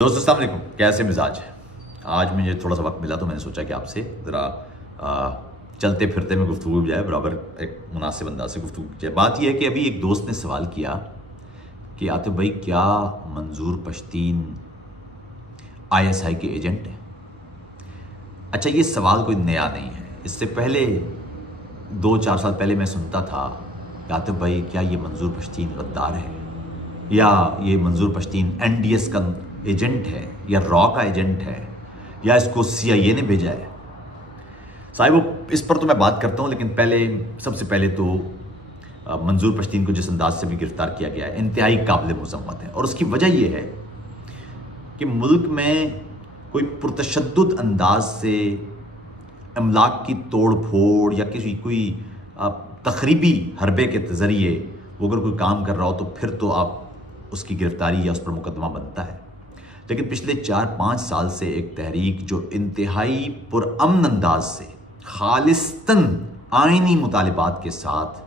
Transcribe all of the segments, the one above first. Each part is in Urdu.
دوستو السلام علیکم، کیسے مزاج ہے؟ آج مجھے تھوڑا سا وقت ملا تو میں نے سوچا کہ آپ سے ذرا چلتے پھرتے میں گفتگو بھی جائے، برابر ایک مناسب انداز سے گفتگو کی جائے۔ بات یہ ہے کہ ابھی ایک دوست نے سوال کیا کہ عاطف بھائی کیا منظور پشتین ISI کے ایجنٹ ہیں؟ اچھا، یہ سوال کوئی نیا نہیں ہے، اس سے پہلے 2-4 سال پہلے میں سنتا تھا کہ عاطف بھائی کیا یہ منظور پشتین غدار ہے، یا یہ منظور پشتین NDS کا ایجنٹ ہے، یا را کا ایجنٹ ہے، یا اس کو CIA نے بھیجا ہے۔ صاحب اس پر تو میں بات کرتا ہوں، لیکن سب سے پہلے تو منظور پشتین کو جس انداز سے بھی گرفتار کیا گیا ہے انتہائی قابل مذمت ہے، اور اس کی وجہ یہ ہے کہ ملک میں کوئی پرتشدد انداز سے املاک کی توڑ پھوڑ یا کوئی تخریبی حربے کے ذریعے وہ اگر کوئی کام کر رہا ہو تو پھر تو آپ اس کی گرفتاری یا اس پر مقدمہ بنتا ہے۔ لیکن پچھلے 4-5 سال سے ایک تحریک جو انتہائی پرامن انداز سے خالصتاً آئینی مطالبات کے ساتھ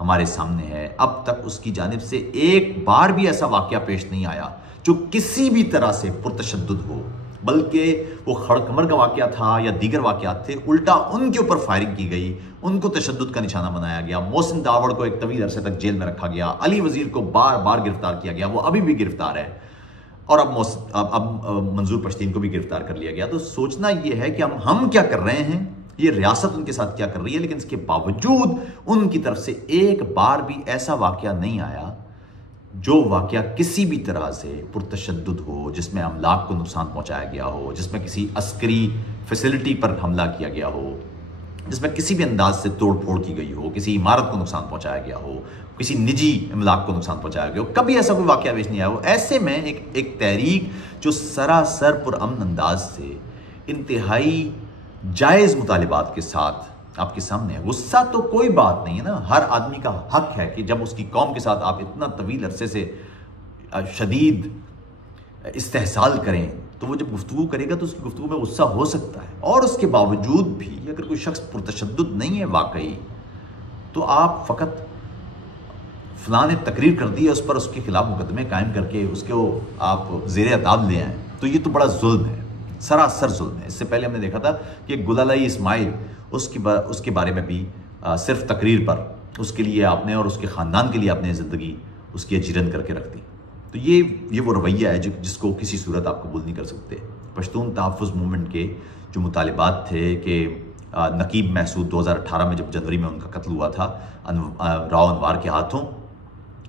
ہمارے سامنے ہے، اب تک اس کی جانب سے ایک بار بھی ایسا واقعہ پیش نہیں آیا جو کسی بھی طرح سے پرتشدد ہو، بلکہ وہ خڑکمر کا واقعہ تھا یا دیگر واقعات تھے، الٹا ان کے اوپر فائرنگ کی گئی، ان کو تشدد کا نشانہ بنایا گیا۔ محسن داوڑ کو ایک طویل عرصے تک جیل میں رکھا گیا، علی وزیر کو بار بار گرفتار کیا گیا، وہ ابھی بھی گرفتار ہے، اور اب منظور پشتین کو بھی گرفتار کر لیا گیا۔ تو سوچنا یہ ہے کہ ہم کیا کر رہے ہیں، یہ ریاست ان کے ساتھ کیا کر رہی ہے، لیکن اس کے باوجود ان کی طرف سے ایک بار بھی ایسا واقعہ نہیں آیا جو واقعہ کسی بھی طرح سے پرتشدد ہو، جس میں املاک کو نقصان پہنچایا گیا ہو، جس میں کسی عسکری فیسلٹی پر حملہ کیا گیا ہو، جس میں کسی بھی انداز سے توڑ پھوڑ کی گئی ہو، کسی عمارت کو نقصان پہنچایا گیا ہو، کسی نجی املاک کو نقصان پہنچایا گیا ہو، کبھی ایسا کوئی واقعہ پیش نہیں آیا ہو۔ ایسے میں ایک تحریک جو سراسر پرامن انداز سے انتہائی جائز مطالبات کے ساتھ آپ کے سامنے ہے، غصہ تو کوئی بات نہیں ہے نا، ہر آدمی کا حق ہے کہ جب اس کی قوم کے ساتھ آپ اتنا طویل عرصے سے شدید استحصال کریں تو وہ جب گفتگو کرے گا تو اس کی گفتگو میں غصہ ہو سکتا ہے، اور اس کے باوجود بھی اگر کوئی شخص پرتشدد نہیں ہے واقعی تو آپ فقط فلاں نے تقریر کر دی ہے اس پر اس کے خلاف مقدمے قائم کر کے اس کو آپ زیر عتاب لے آئیں، تو یہ تو بڑا ظلم ہے، سراسر ظلم ہے۔ اس سے پہلے ہم نے دیکھا تھا کہ گلالئی اسماعیل اس کے بارے میں بھی صرف تقریر پر اس کے لیے آپ نے اور اس کے خاندان کے لیے آپ نے زندگی اس کی اجیرن کر کے رکھ دی۔ تو یہ وہ رویہ ہے جس کو کسی صورت آپ قبول نہیں کر سکتے۔ پشتون تحفظ موومنٹ کے جو مطالبات تھے کہ نقیب محسود 2018 میں جب جنوری میں ان کا قتل ہوا تھا راؤ انوار کے ہاتھوں،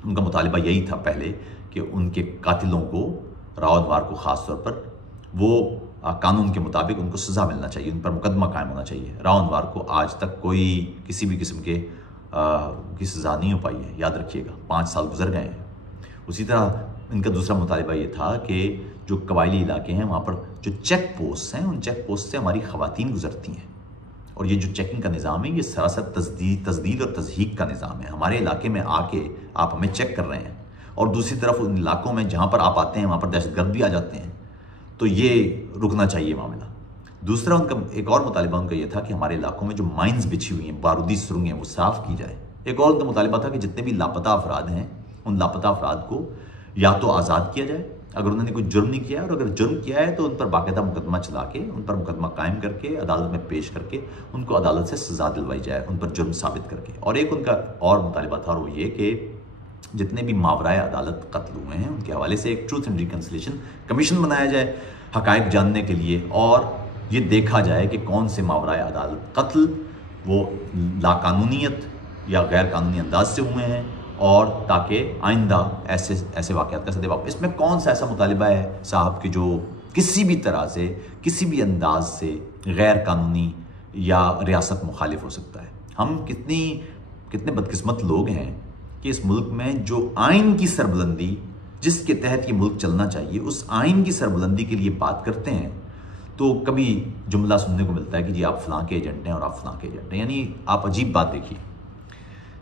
ان کا مطالبہ یہی تھا پہلے کہ ان کے قاتلوں کو، راؤ انوار کو خاص طور پر، وہ قانون کے مطابق ان کو سزا ملنا چاہیے، ان پر مقدمہ قائم ہونا چاہیے۔ راؤ انوار کو آج تک کوئی کسی بھی قسم کی سزا نہیں ہو پائی ہے، یاد رکھیے گا، 5 سال گزر گئے ہیں۔ اسی طرح ان کا دوسرا مطالبہ یہ تھا کہ جو قبائلی علاقے ہیں وہاں پر جو چیک پوسٹ ہیں، ان چیک پوسٹ سے ہماری خواتین گزرتی ہیں، اور یہ جو چیکنگ کا نظام ہے یہ سراسر تزدید اور تضحیک کا نظام ہے۔ ہمارے علاقے میں آ کے آپ ہمیں چیک کر رہے ہیں، اور دوسری طرف ان علاقوں میں جہاں پر آپ آتے ہیں وہاں پر دہشت گرد بھی آ جاتے ہیں، تو یہ رکنا چاہیے معاملہ۔ دوسرا ان کا ایک اور مطالبہ ان کا یہ تھا کہ ہمارے علاقوں میں جو مائنز بچھی ہوئی ہیں، بارودی سرنگیں، وہ صاف کی جائے۔ ایک اور ان کا مطالبہ تھا کہ جتنے بھی لاپتہ افراد ہیں ان لاپتہ افراد کو یا تو آزاد کیا جائے اگر انہوں نے کوئی جرم نہیں کیا ہے، اور اگر جرم کیا ہے تو ان پر باقاعدہ مقدمہ چلا کے، ان پر مقدمہ قائم کر کے، عدالت میں پیش کر کے ان کو عدالت سے سزا دلوائی جائے، ان پر جرم ثابت کر کے۔ اور ایک ان کا اور مطالبہ تھا، اور وہ یہ کہ جتنے بھی ماورائے عدالت قتل ہوئے ہیں ان کے حوالے سے ایک ٹروتھ اینڈ ریکنسیلیشن کمیشن بنایا جائے حقائق جاننے کے لیے، اور یہ دیکھا جائے کہ کون سے ماورائے عدالت قتل وہ لاقانونیت یا غیر قانونی انداز سے ہوئے ہیں، اور تاکہ آئندہ ایسے واقعات کا سدے اس میں کون سا ایسا مطالبہ ہے صاحب کہ جو کسی بھی طرح سے، کسی بھی انداز سے غیر قانونی یا ریاست مخالف ہو سکتا ہے۔ ہم کتنے بدقسمت لوگ ہیں کہ اس ملک میں جو آئین کی سربلندی جس کے تحت یہ ملک چلنا چاہیے، اس آئین کی سربلندی کے لیے بات کرتے ہیں تو کبھی جملہ سننے کو ملتا ہے کہ جی آپ فلاں کے ایجنٹ ہیں اور آپ فلاں کے ایجنٹ ہیں۔ یعنی آپ عجیب بات دیکھیے،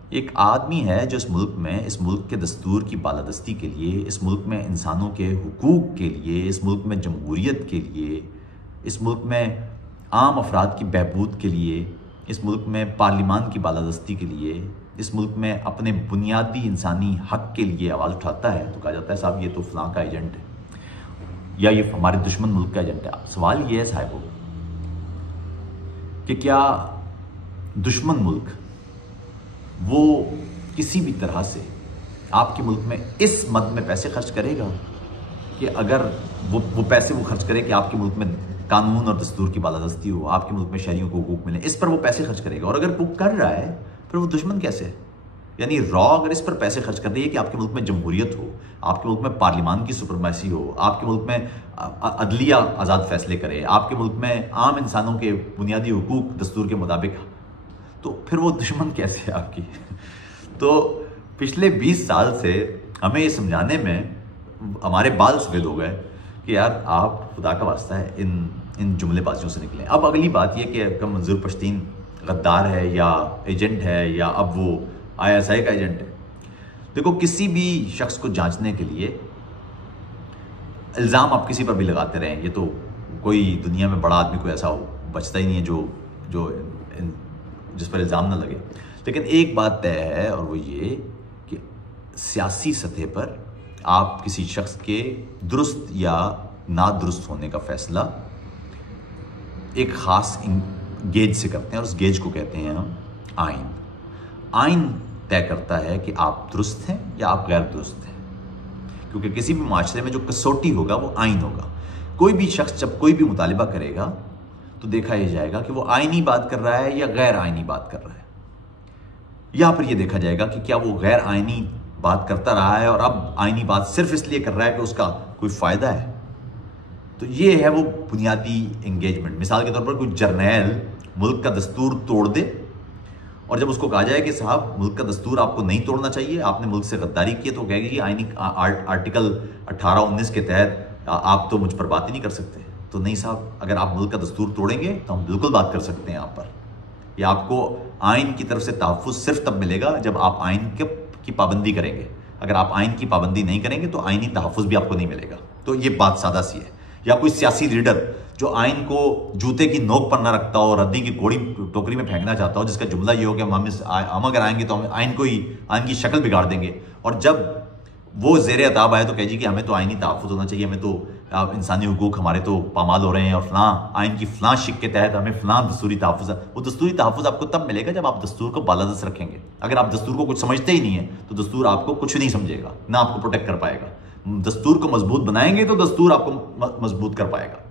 ایک آدمی ہے جو اس ملک کے دستور کی بالادستی کے لیے، اس ملک میں انسانوں کے حقوق کے لیے، اس ملک میں جمہوریت کے لیے، اس ملک میں عام افراد کی بہبود کے لیے، اس ملک میں پارلیمان کی بالادستی کے لیے، اس ملک میں اپنے بنیادی انسانی حق کے لیے آواز اٹھاتا ہے، تو کہا جاتا ہے صاحب یہ تو فلاں کا ایجنٹ ہے۔ یا یہ ہمارے دشمن ملک کا ایجنٹ ہے؟ سوال یہ ہے صاحبوں کہ کیا دشمن ملک وہ کسی بھی طرح سے آپ کے ملک میں اس مد میں پیسے خرچ کرے گا کہ اگر وہ پیسے وہ خرچ کرے کہ آپ کے ملک میں قانون اور دستور کی بالادستی ہو، آپ کے ملک میں شہریوں کو حقوق ملیں، اس پر وہ پیسے خرچ کرے گا؟ اور اگر وہ کر رہا ہے پھر وہ دشمن کیسے ہے؟ یعنی اگر اس پر پیسے خرچ کر رہی ہے کہ آپ کے ملک میں جمہوریت ہو، آپ کے ملک میں پارلیمان کی سپرمیسی ہو، آپ کے ملک میں عدلیہ آزاد فیصلے کرے، آپ کے ملک میں عام انسانوں کے بنیادی حقوق دستور کے مطابق، تو پھر وہ دشمن کیسے ہے آپ کی؟ تو پچھلے 20 سال سے ہمیں یہ سمجھانے میں ہمارے بال سفید ہو گئے کہ یار آپ خدا کا واسطہ ہے ان جملے بازیوں سے نکلیں۔ اب اگلی بات یہ کہ منظور پشتین غدار ہے یا ایجنٹ ہے یا اب وہ ISI کا ایجنٹ ہے۔ دیکھو کسی بھی شخص کو جانچنے کے لیے الزام آپ کسی پر بھی لگاتے رہیں، یہ تو کوئی دنیا میں بڑا آدمی کوئی ایسا بچتا ہی نہیں ہے جو جس پر الزام نہ لگے، لیکن ایک بات طے ہے اور وہ یہ کہ سیاسی سطح پر آپ کسی شخص کے درست یا نادرست ہونے کا فیصلہ ایک خاص گیج سے کرتے ہیں، اور اس گیج کو کہتے ہیں ہم آئین۔ آئین طے کرتا ہے کہ آپ درست ہیں یا آپ غیر درست ہیں، کیونکہ کسی بھی معاشرے میں جو کسوٹی ہوگا وہ آئین ہوگا۔ کوئی بھی شخص جب کوئی بھی مطالبہ کرے گا تو دیکھا یہ جائے گا کہ وہ آئینی بات کر رہا ہے یا غیر آئینی بات کر رہا ہے۔ یہاں پر یہ دیکھا جائے گا کہ کیا وہ غیر آئینی بات کرتا رہا ہے اور اب آئینی بات صرف اس لیے کر رہا ہے کہ اس کا کوئی فائدہ ہے۔ تو یہ ہے وہ بنیادی انگیجمنٹ۔ مثال کے طور پر کوئی جرنیل ملک کا دستور توڑ دے اور جب اس کو کہا جائے کہ صاحب ملک کا دستور آپ کو نہیں توڑنا چاہیے، آپ نے ملک سے غداری کی ہے، تو کہے گی آئینی آرٹیکل 18-19 کے تحت آپ تو مجھ پر بات ہی نہیں کر سکتے۔ تو نہیں صاحب، اگر آپ ملک کا دستور توڑیں گے تو ہم بالکل بات کر سکتے ہیں آپ پر۔ یہ آپ کو آئین کی طرف سے تحفظ صرف تب ملے گا جب آپ آئین کی پابندی کریں گے۔ اگر آپ آئین کی پابندی نہیں کریں گے تو آئینی تحفظ بھی آپ کو نہیں ملے گا۔ تو یہ بات سادہ سی ہے۔ یا کوئی سیاسی لیڈر جو آئین کو جوتے کی نوک پر نہ رکھتا ہو، ردی کی کوڑی ٹوکری میں پھینکنا چاہتا ہو، جس کا جملہ یہ ہو کہ ہم اگر آئیں گے تو ہم آئین کی شکل بگاڑ دیں گے، اور جب وہ زیر عتاب آئے تو کہے جی کہ ہمیں تو آئینی تحفظ ہونا چاہیے، ہمیں تو انسانی حقوق ہمارے تو پامال ہو رہے ہیں، اور فلاں آئین کی فلاں شق کے تحت ہمیں فلاں دستوری تحفظ ہے۔ وہ دستوری تحفظ آپ کو تب ملے گا جب آپ دستور کو بالادست رکھیں گے۔ اگر آپ دستور کو کچھ سمجھتے ہی نہیں ہیں تو دستور آپ کو کچھ نہیں سمجھے گا، نہ آپ کو پروٹیکٹ کر پائے گا۔ دستور کو مضبوط بنائیں گے تو دستور آپ کو مضبوط کر پائے گا۔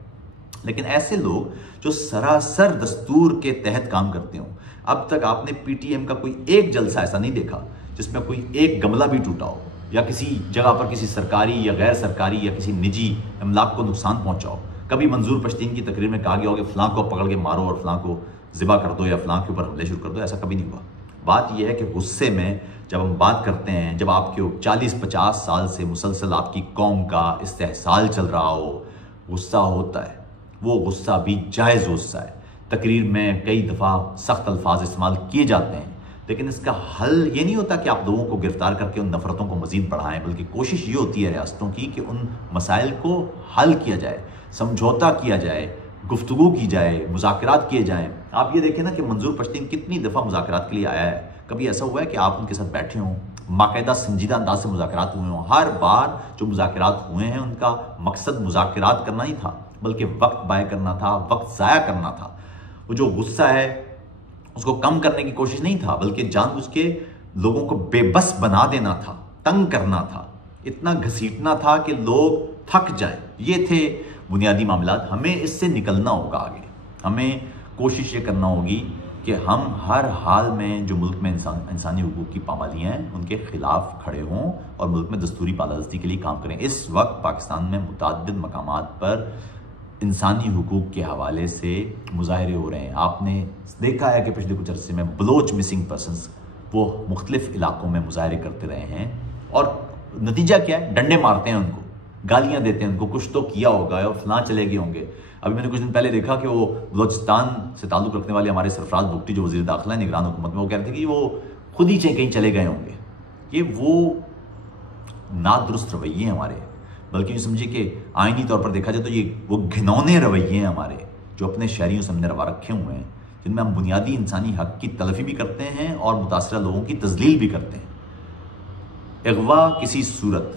لیکن ایسے لوگ جو سراسر دستور کے تحت کام کرتے ہوں، اب تک آپ نے PTM کا کوئی ایک جلسہ ایسا نہیں دیکھا جس میں کوئی ایک گملہ بھی ٹوٹا ہو، یا کسی جگہ پر کسی سرکاری یا غیر سرکاری یا کسی نجی املاک کو نقصان پہنچا ہو۔ کبھی منظور پشتین کی تقریر میں کہا گیا ہو کہ فلاں کو پکڑ کے مارو اور فلاں کو ذبح کر دو یا فلاں کے اوپر حملے شروع کر دو، ایسا کبھی نہیں ہوا۔ بات یہ ہے کہ غصے میں جب ہم بات کرتے ہیں، جب آپ کے 40-50 سال سے مسلسل آپ کی قوم کا استحصال چل رہا ہو، غصہ ہوتا ہے۔ وہ غصہ بھی جائز غصہ ہے۔ تقریر میں کئی دفعہ سخت الفاظ استعمال کیے جاتے ہیں، لیکن اس کا حل یہ نہیں ہوتا کہ آپ لوگوں کو گرفتار کر کے ان نفرتوں کو مزید بڑھائیں، بلکہ کوشش یہ ہوتی ہے ریاستوں کی کہ ان مسائل کو حل کیا جائے، سمجھوتا کیا جائے، گفتگو کی جائے، مذاکرات کیے جائیں۔ آپ یہ دیکھیں نا کہ منظور پشتین کتنی دفعہ مذاکرات کے لیے آیا ہے۔ کبھی ایسا ہوا ہے کہ آپ ان کے ساتھ بیٹھے ہوں، باقاعدہ سنجیدہ انداز سے مذاکرات ہوئے ہوں؟ ہر بار جو مذاکرات ہوئے ہیں ان کا مقصد مذاکرات کرنا نہیں تھا، بلکہ وقت ضائع کرنا تھا، وقت ضائع کرنا تھا۔ وہ جو غصہ ہے اس کو کم کرنے کی کوشش نہیں تھا، بلکہ جان بوجھ کے لوگوں کو بے بس بنا دینا تھا، تنگ کرنا تھا، اتنا گھسیٹنا تھا کہ لوگ تھک جائیں۔ یہ تھے بنیادی معاملات۔ ہمیں اس سے نکلنا ہوگا آگے۔ ہمیں کوشش یہ کرنا ہوگی کہ ہم ہر حال میں جو ملک میں انسانی حقوق کی پامالیاں ہیں ان کے خلاف کھڑے ہوں اور ملک میں دستوری بالادستی کے لیے کام کریں۔ اس وقت پاکستان میں متعدد مقامات پر انسانی حقوق کے حوالے سے مظاہرے ہو رہے ہیں۔ آپ نے دیکھا ہے کہ پچھلے کچھ عرصے میں بلوچ مسنگ پرسنز وہ مختلف علاقوں میں مظاہرے کرتے رہے ہیں، اور نتیجہ کیا ہے؟ ڈنڈے مارتے ہیں ان کو، گالیاں دیتے ہیں ان کو، کچھ تو کیا ہوگا اور فلاں چلے گئے ہوں گے۔ ابھی میں نے کچھ دن پہلے دیکھا کہ وہ بلوچستان سے تعلق رکھنے والے ہمارے سرفراز بگٹی جو وزیر داخلہ ہیں نگران حکومت میں، وہ کہہ رہے تھے کہ وہ خود ہی کہیں چلے گئے ہوں گے۔ یہ وہ نادرست رویے ہیں ہمارے، بلکہ یہ سمجھے کہ آئینی طور پر دیکھا جائے تو یہ وہ گھنونے رویے ہیں ہمارے جو اپنے شہریوں سے ہم نے روا رکھے ہوئے ہیں، جن میں ہم بنیادی انسانی حق کی تلفی بھی کرتے ہیں اور متاثرہ لوگوں کی تذلیل بھی کرتے ہیں۔ اغوا کسی صورت